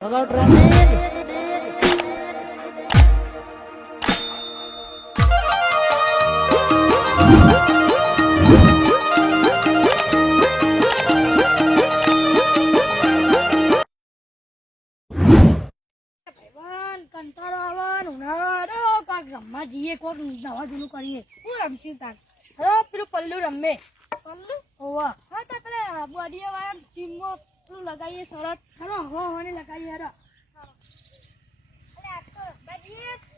Hello, traffic. કંટાળો આવે ઉનાળો કાક રમવા જઈએ કોક નવા જૂનું કરીએ હું રમશું તાક હવે પેલું પલ્લુ રમે પલ્લુ હોવા હા તો પેલા બોડી વાળા ટીમમાં પેલું લગાવીએ શરત ખરો હો હોને લગાવીએ હરો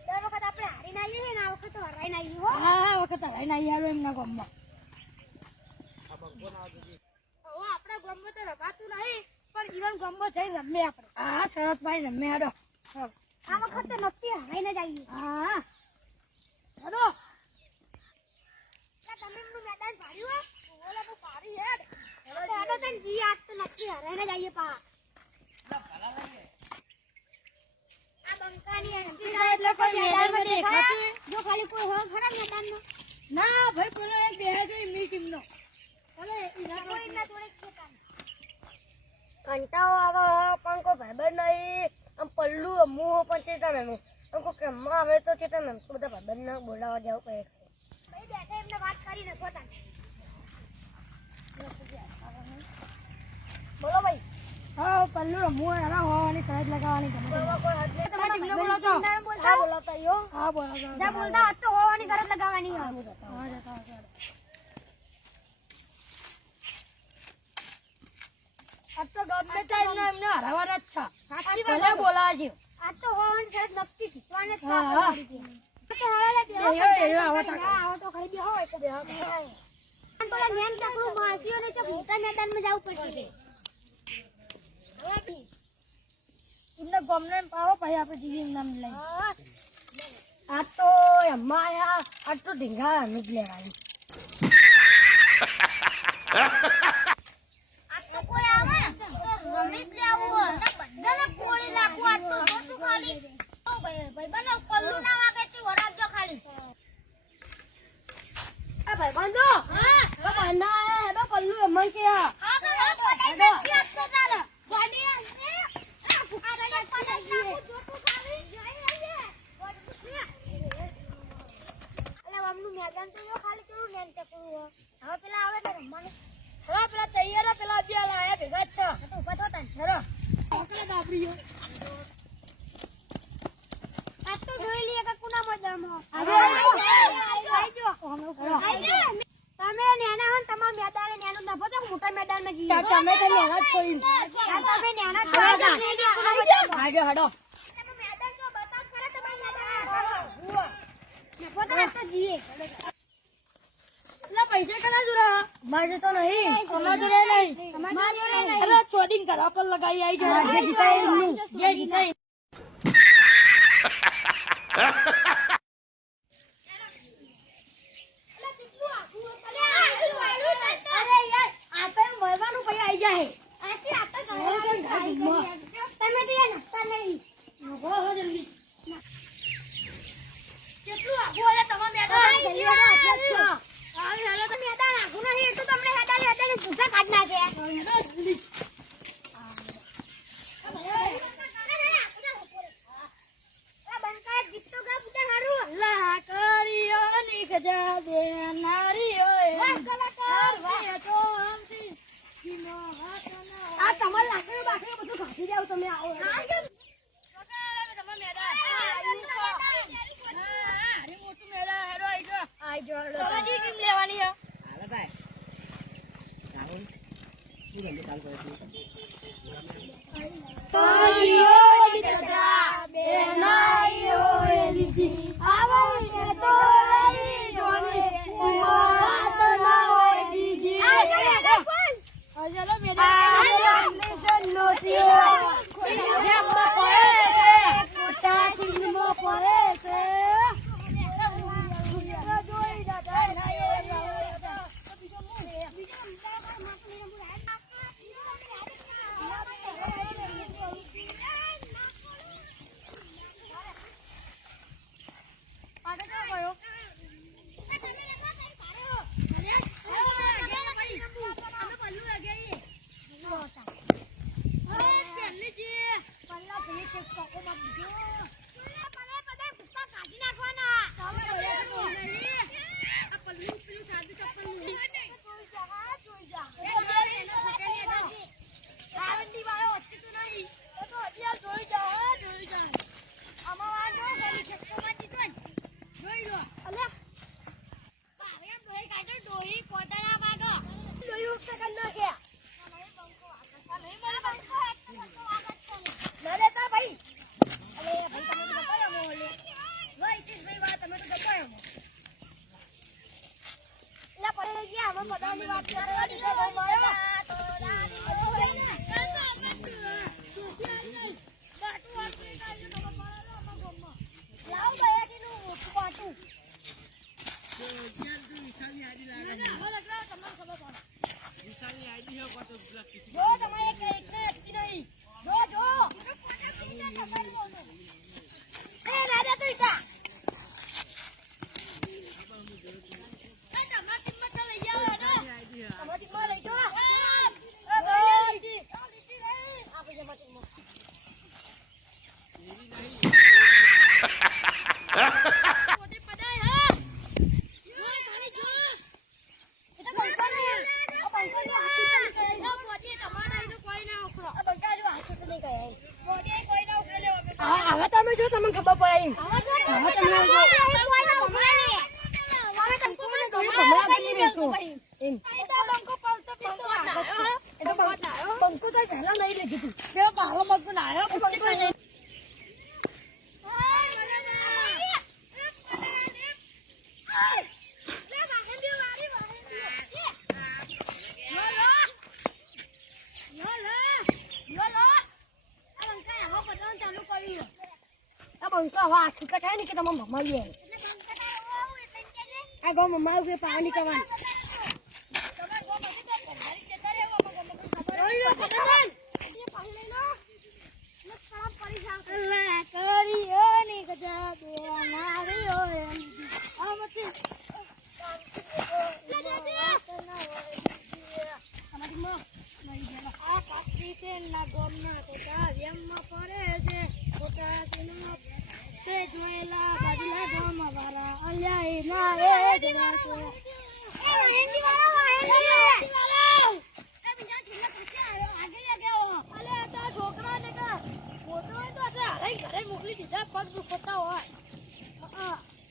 દર વખત આપણે હારી ના આવીએ ને આ વખત તો હરાઈ ના આવીએ હો હા વખત હરાઈ ના આવીએ એમના ગામમાં આપણા ગામમાં તો રમાતું નહીં પણ ઈવન ગામમાં જઈ રમે આપણે હા શરતભાઈ રમે હરો આ વખત તો નક્કી હરાઈને જ આવીએ હા હલો તમે એમનું મેદાન ભાડ્યું ઓલા તો ભારી હેડ હેડો તને જી આજ તો નક્કી હરાઈને જ આવીએ પા આ બંકાની એટલે કોઈ મેદાનમાં દેખાતી જો ખાલી કોઈ હોય ખરા મેદાનમાં ના ભાઈ પેલો એક બેહે ગઈ મી ટીમનો અરે ઈના કોઈ ના જોડે ખેતા કંટાળો આવે પણ કોઈ ભાઈબંધ નહીં આમ પલ્લું રમવું પણ ચેતા રમવું આમ કોઈ રમવા આવે તો ચેતા રમશું બધા ભાઈબંધને બોલાવવા જવું પડે ભાઈ બેઠા એમને વાત કરી નાખો તાને બોલો ભાઈ હા પલ્લુ રમવું એના હોવાની શરત લગાવવાની ગમે તમારી ટીમને બોલાવતો હા બોલાવતા યો હા બોલાવતો જ્યાં બોલતા આજ તો હોવાની શરત લગાવવાની હા જતા આ તો ગમે ટાઈમ ના એમને હરાવાના જ છે સાચી વાત બોલાવે છે આજ તો હોવાની શરત નક્કી જીતવાની જ હા હા આવો તો ખાલી બેહો હોય તો બેહો પેલા મેન ચકલું માસીઓને તો મોટા મેદાનમાં જવું પડશે એમને ગમને પાવો પછી આપણે જીવી નામ લઈ આ તો એમાં આયા આ તો ઢીંગા અનુજ લેવાની આ તો કોઈ આવે ને તો રમી જ લેવું હોય બધાને કોળી નાખવું આ તો જોતું ખાલી ઓ ભાઈ બનો પલ્લુ ના વાગે તી વરાજો ખાલી આ ભાઈ બંધો હા બંધા હેડો પલ્લુ અમન કે હા તો બોડી નથી આપતો ચાલે બોડી આ ફુકારા નાખું જોતું ખાલી જઈ રહીએ અલે અમનું મેદાન તો જો ખાલી કેવું નેન ચકલું હવે પેલા આવે ને રમવાનું હવે પેલા તૈયાર પેલા બે લાયા ભેગા જ છે તો ઉભા થો તને હેરો ઓકલે દાબરીયો આ તો જોઈ લઈએ કે કુના મેદાનમાં આવજો તમે નેના હો તમાર મેદાને નેનું નભો તો મોટા મેદાનમાં જઈએ તમે તો નેના છોડી તમે નેના છોડી આજો હડો તમે મેદાન જો બતાવ ખરા તમાર મેદાન નભો તો જઈએ લા પૈસા કના જુરા માજે તો નહીં અમાર જોડે નહીં માર જોડે નહીં અરે ચોડીન ઘરા પર લગાઈ આઈ જો જે જીતાય એમનું. જે જીતાય અરે યાર આ તો મળવાનું પૈ આઈ જાય તમે તો યાર નખતા નહીં હો જલ્દી કેટલું આગુ આલે તમાર મેદાન જલ્દી વાળો હાથ જ છો. આવી હાલો તો મેદાન આઘું નહીં એટલું તમને હેડાને ભૂસા કાઢ નાખે જલ્દી બંકા જીતતો ગા પૂછે હારું લા કરીયો ની ગજા દે નારીઓ એ કલાકાર વાહ તો આમથી કિનો હાથ ના આ તમાર લાકડું બાકડું બધું ઘાસી જાવ તમે આવો આઈ જો છે ચોકો માં દીધો પદે ભૂકા કાઢી નાખવાના આ પલ્લુ પેલું સાદું ચપ્પલ નું જોઈ જા આરંડી વાળો હતી તો નહીં તો હજી જોઈ જા આમાં વાળો ગલી ચક્કો માં દીધો જોઈ લો અલે પારે દોઈ કાઢો દોઈ પોતાના બાગો દોઈ ઉપર કર નાખ્યા નહીં મને બંકો ના લેતા ભાઈ અલે ભાઈ તમે તો બતાયો મો લે ભાઈ કિસ ભાઈ વાત તમે તો બતાયો મો એલા પડે ગયા અમે બધાની વાત કરવાની છે બહુ મારો લાવ બયાટીનું પાટું જો તમારે એકને અટકી નહીં જો એ રાજા તું ઈકા તમારી કિંમત તો લઈ આવો ને તમારી માં લઈ જો એ ભાઈ આપે જમાતી માં પોતે પડાય હા જો ખાલી જો એટલે બંકા ને આ બંકા જો હાથી ચલી ઓ પોતે તમારા એનો કોઈ ના ઉખરો આ બંકા જો હાથી ચલી ગયા પોતે કોઈ ના ઉખરે લેવા બે હા હવે તમે જો તમને ખબર પડે હવે તમે જો બંકો પલતો પીતો એ તો બંકો તો પહેલા નહીં લીધી તું બે બાળો મગનો નાયો બંકો નહીં બંકા હવે આખી કટાય ને કે તમે મમ્મા લઈ આ ગો મમ્મા કે પાણી કરવાની તમાર ગો મતે તો ઘંટારી જતા રહેવો મગો મગો ખબર અલ્લા કરીયો ને ગજા બે નારિયો એમ આમતી આ કાચી છે ના ગોમના કોટા વેમમાં પડે છે કોટા તેનો તે જોયેલા બદલા ગોમ વાળા અલ્યા એ ના એ જરા છે એ હિન્દી વાળો એ બીજા છેલ્લા પછી આવ્યો આગે અલે આ તો છોકરાને કા ફોટો હોય તો આજે હારે ઘરે મોકલી દીધા પગ દુખતા હોય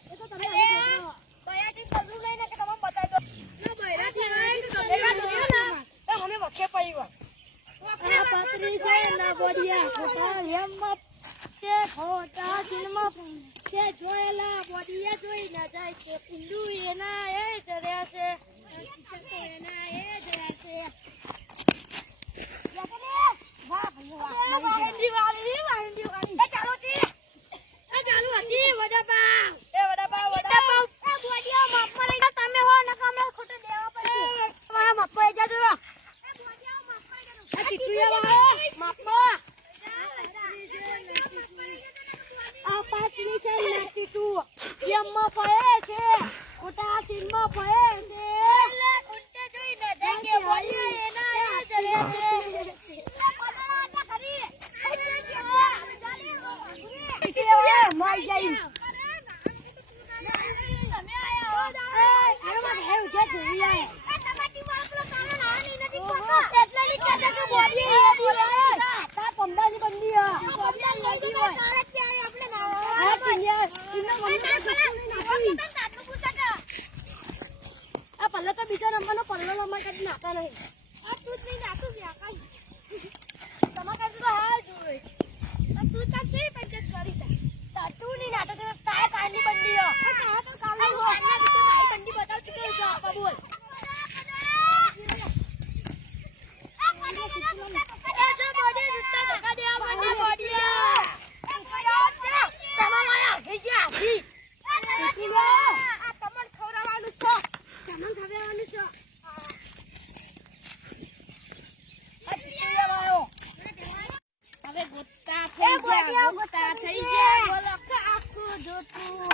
એ તો તમે બયાટી પગલું લઈને કે તમે બતાવી દો ના બૈરાથી આય તો એકા દોયો ના એ અમે વખે પડી હોય આ પાતરી છે ના બોડિયા ખોટા વેમમાં તે ખોટા દિલમાં તે જોયેલા બોડિયા જોઈ ના જાય તે પિંડુ એના એ જર્યા છે એના એ જર્યા છે વારંડી વાળી એ ચાલુ હતી વડાપા એ વડાપા એ બોડિયા માફ કરી દો તમે હો નકામે ખોટો દેવા પડશે મારા મપ્પા જા જો એ ચીટિયા વાળો માફા આ પાતરી છે નાટી તું યમમાં પડે છે ખોટા સીનમાં પડે છે એટલે ખોટે જોઈ ન દેગે બોડિયા એના એ જરે છે મારી જાય તમે આયા હો અરે માં હે ઉજે જોઈ આય એટલે ની કહેતા કે બોડિયા એ બોલે તા પંડાની બંદી હા બોડિયા લેડી હોય આ પિન્યા આ પલ્લો તો બીજો નંબરનો પલ્લો નંબર કદી નાતા નહીં આ તું જ નહીં નાતું કે આકાશ તમારે કદી તો હા જોઈ તું તો કેવી પંચાયત કરી તા તું નહીં નાતો તો તારે કાની બંદી હો આ તો કાલે આ કાનના વિશે મારી બંદી બતાવ છું કે આપા બોલ હવે ગોતા થઈ ગયા બોલો આખું જોતું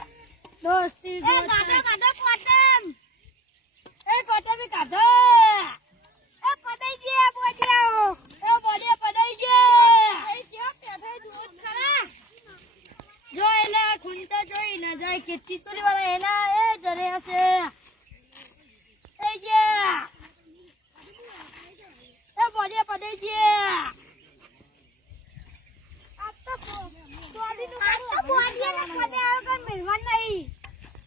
દોસ્તી એ કાઢો કાઢો કોટમ એ કોટમી કાઢો એ પડાઈ ગયા બોડિયાઓ એ બોડિયા પડાઈ ગયા એ જે પેઠે દૂધ કરે ખૂંટા જોઈ ન જાય કે ટીટોરી વાળા એના એ ઘરે હશે એ જે એ બોડિયા પડે છે આ તો બોડિયાને પડે આવે પણ મિલવાન નહીં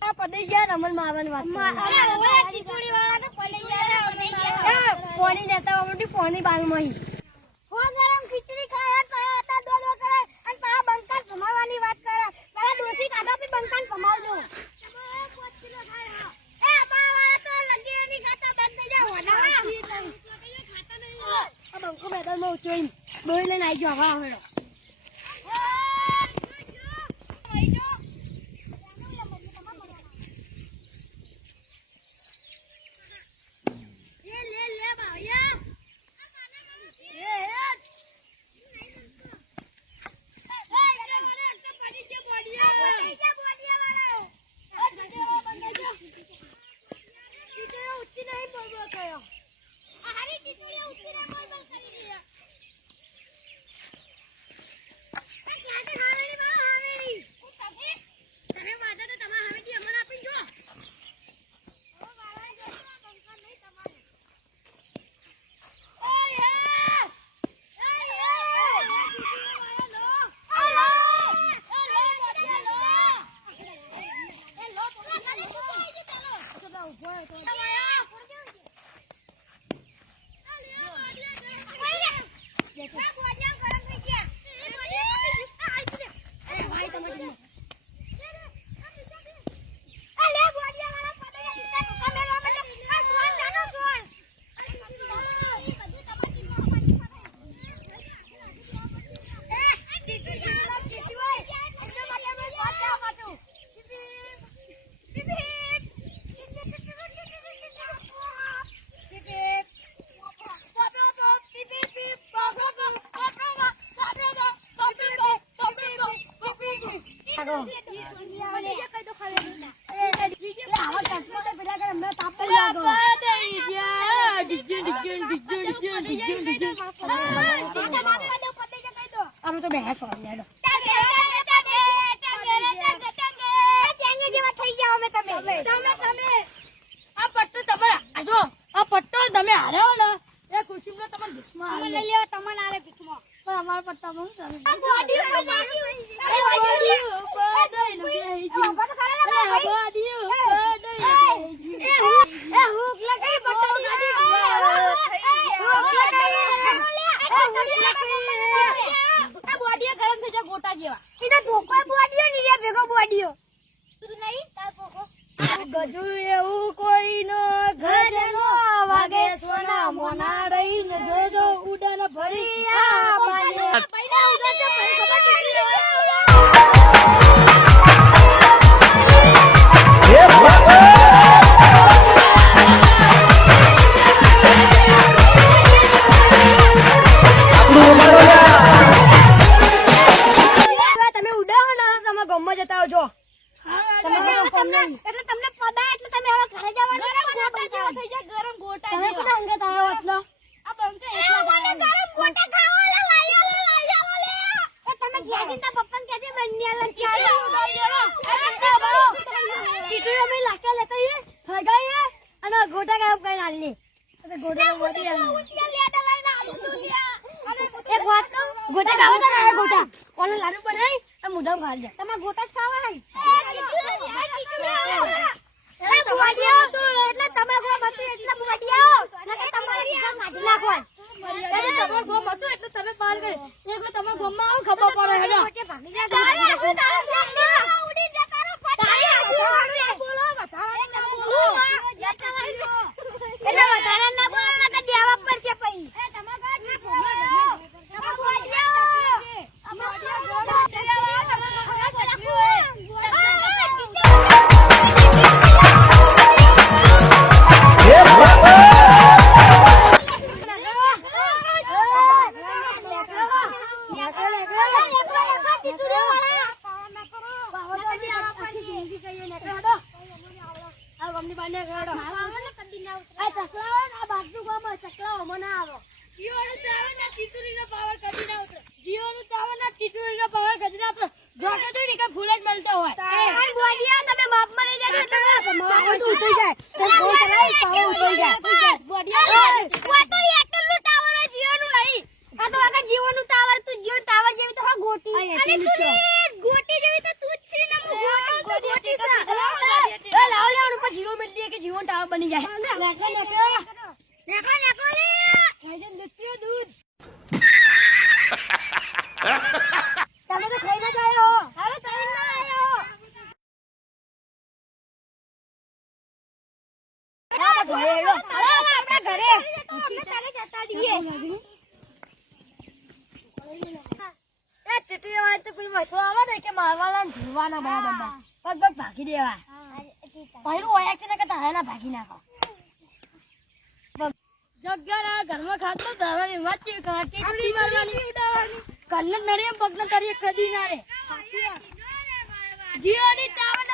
આ પડે ગયા રમણ માવન વાત અરે હવે ટીટોરી વાળા તો પડે ગયા પાણી લેતા આવડી પાણી બાંગમાં હો ગરમ ખીચડી ખાયા તળા હતા દોડો કરે અને પા બંકાન ભમાવાની વાત કરે મારા ડોસી કાઢો પી બંકાન ભમાવજો 5 કિલો થાય હા એ બા વાળા તો લગી એની ખાતા બંધ થઈ જાય હોના ખાતા નહીં આ બંકો મેદાનમાં ઉચોઈ બોઈ લઈને આવી ગયો હવે આવેલો અમે તો બેહસ વાળી હેડો આ પટ્ટો તમારા આજો આ પટ્ટો તમે હાર્યો ને એ ખુશીમાં તમારે ભીખમાં લઈ લેવા તમને આલે ભીખમાં પણ અમાર પટ્ટા બહુ સારું આ બોડી ગરમ થઈ જાય ગોટા જેવા એના ધોકો બોડીયો ની ભેગો બોડીયો તું નહીં તાર પોકો ગજુ એવું કોઈ નો ઘર નો વાગે સોના મોના રહી ને જોજો ઉડાન ભરી આ પાને પૈડા ઉડા છે પૈ ખબર કેટલી તમે ઉડાવો ને તમે ગમમાં જતા આવજો એટલે તમને પદાય એટલે તમે હવે ઘરે જવાનું થઈ જાય ગરમ ગોટા તમે કોના અંગત આવ્યો એટલે આ બંકા એકલા ગરમ ગોટા ખાવા લઈ આવો લે તમે ગેગીના પપ્પાને કહેજે બન્યાલા ચાલો કીધું અમે લાકા લેતા હે હગાઈએ અને ગોટા ગરમ કરીને આલી તો ગોટા મોટી ઉટિયા લેડા લઈને આલુ એક વાત કહું ગોટા ખાવા તો ના ગોટા ઓનો લાડુ બનાવી આ મુઢામ ખાઈ જાય તમે ગોટા જ ખાવા હે એટલે તમે ગોમ હતું એટલે મોડિયાઓ નકે તમારે ઘર કાઢી નાખવા તમાર ગોમ હતું એટલે તમે પાર કરે એક તમે ગોમમાં આવ ખબર પડે હેડો ભાગી જા તારી આખું ઉડી જતા રો ફટાઈ બોલો વધારે ના બોલો જતા રહેજો એટલે વધારે ના બોલો નકે દેવા પડશે પઈ એ તમાર ઘર ના બોલો તમે મોડિયાઓ અમે મોડિયાઓ દેવા તમે ખરા જો કે તું નીકળ ફૂલ જ મળતો હોય અને બોડિયા તમે માપમાં રહી જાજો એટલે માપમાં ઉતરી જાય તો ફોન કરાય પાવર ઉતરી જાય બોડિયા ઓ તો એટલું ટાવર જીઓનું નહીં આ તો આગળ જીઓનું ટાવર તું જીઓ ટાવર જેવી તો હા ગોટી અને તું ગોટી જેવી તો તું જ છે ને ગોટી છે લાવ લે ઉપર જીઓ મિલ દે કે જીઓ ટાવર બની જાય નેકળો લે ખાઈજન દૂધ દૂધ તમે તો ખાઈ ના જાયો હવે ખાઈ ના આયો આપણા ઘરે અમે તારે જતા દઈએ એ ટીટી વાય તો કોઈ વસો આવે ને કે મારવાના ને ધીવાના બધા પગ પગ ભાગી દેવા પહેરું હોય કે ના કે તારા ભાગી નાખો જગ્યા ઘરમાં ખાતો દવાની વાત છે કેટલી મારવાની કન્ન નરે પગન કરીએ કદી ના રે જીઓની ટાવર